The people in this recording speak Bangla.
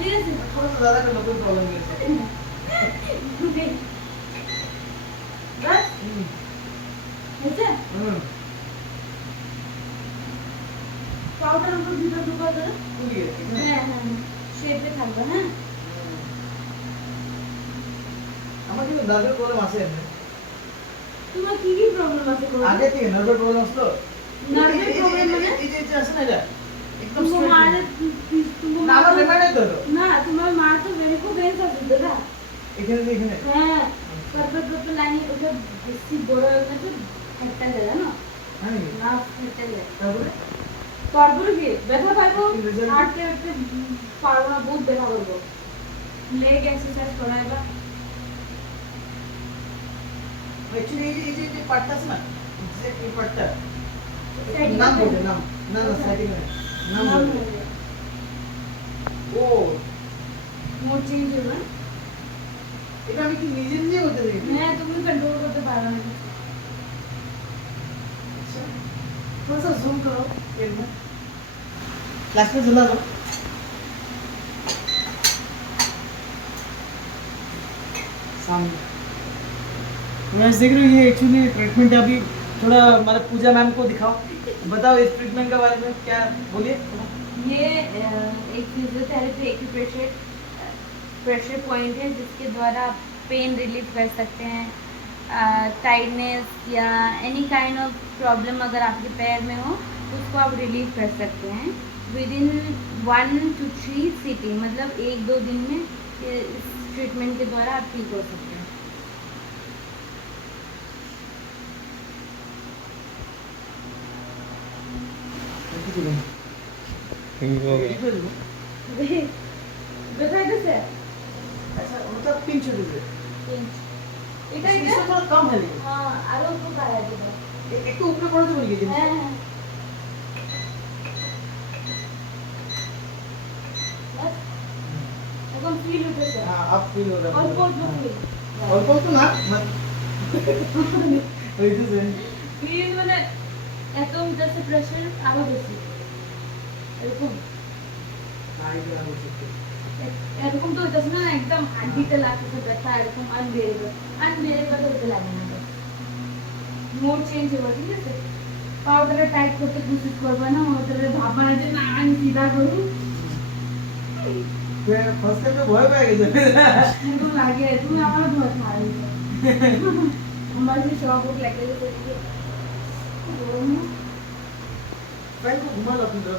ঠিক আছে थोड़ा सा ज्यादा कर लो कोई प्रॉब्लम नहीं है बस হয়েছে পাউডার উপর দুটো দুটো করে पूरी है হ্যাঁ হ্যাঁ শেপে থাকবে হ্যাঁ আমার কিন্তু নার্ভের প্রবলেম আছে এমনি তোমার কি কি প্রবলেম আছে বলো আগে থেকে নার্ভের প্রবলেম আসলো নার্ভের প্রবলেম মানে এই যে আছে না এটা একদম तुमको স্ট্রেট मारे तुमको না আমার রিমাইন্ডার তো না তোমার মা তো ভেরিকো ভেন্স আছে দাদা এখানে হ্যাঁ পারপল লাইন ওটা বেশি বড় হয়ে গেছে একটা জায়গা না হ্যাঁ না ফেটে যায় তারপরে তারপরে কি ব্যথা পাইবো হাঁটতে হাঁটতে পারবো না বহুত ব্যথা করবো লেগ এক্সারসাইজ করাইবা एक्चुअली ये पार्टটা আছে না এক্স্যাক্ট এই পার্টটা Setting নাম আছে? বলতে নাম না না সেটিং না নাম বলতে ও মোড চেঞ্জ হবে এটা আমি কি নিজে নিজে করতে দেখি হ্যাঁ তুমি कंट्रोल করতে পারবে না अच्छा थोड़ा सा जूम करो पेन में क्लास में जला दो सामने मैं देख रही हूँ ये एक्चुअली ट्रीटमेंट अभी थोड़ा मतलब पूजा मैम को दिखाओ बताओ इस ट्रीटमेंट के बारे में क्या बोलिए ये एक फिजियोथेरेपी एक्यूप्रेशर प्रेशर पॉइंट है जिसके द्वारा आप पेन रिलीफ कर सकते हैं टाइटनेस या एनी काइंड ऑफ प्रॉब्लम अगर आपके पैर में हो तो उसको आप रिलीव कर सकते हैं विद इन 1 to 3 सिटिंग मतलब 1-2 दिन में इस ट्रीटमेंट के द्वारा आप ठीक हो सकते हैं बताइए तो सर अच्छा मतलब पिंच हो रही है এটা इसमें এটা थोड़ा कम है लेकिन হ্যাঁ আরো একটু বাড়ায় দিবা एक तो ऊपर पड़ा तो बोलिए जी হ্যাঁ হ্যাঁ बस এখন ফিল হতেছে हाँ अब फील हो रहा অল্প অল্প ফিল और बहुत तो ना मत वही तो सही ফিল মানে এত উঠতেছে প্রেসার আরো বেশি এরকম हाँ इधर आ सकते এরকম তো হইতেছে না একদম হাড্ডিতে লাগতেছে ব্যথা এরকম আনবেরেবল হতে লাগে না মোড চেঞ্জ হবে ঠিক আছে পাউডারে টাইট করতে কোশিশ করবে না ওটারে ভাববা না যে না আমি সিধা করু तो फर्स्ट टाइम में भय पे गए কিন্তু লাগে তুমি আমার ভয় খাই আমার যে সব লাগে যে फ्रेंड को घुमा लो अपनी तरफ